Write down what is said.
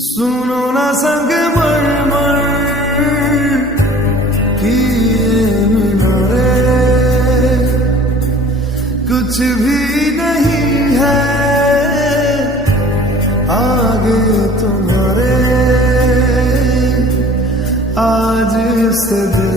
सुनो ना संग मर की ये मीनारे, कुछ भी नहीं है आगे तुम्हारे। आज से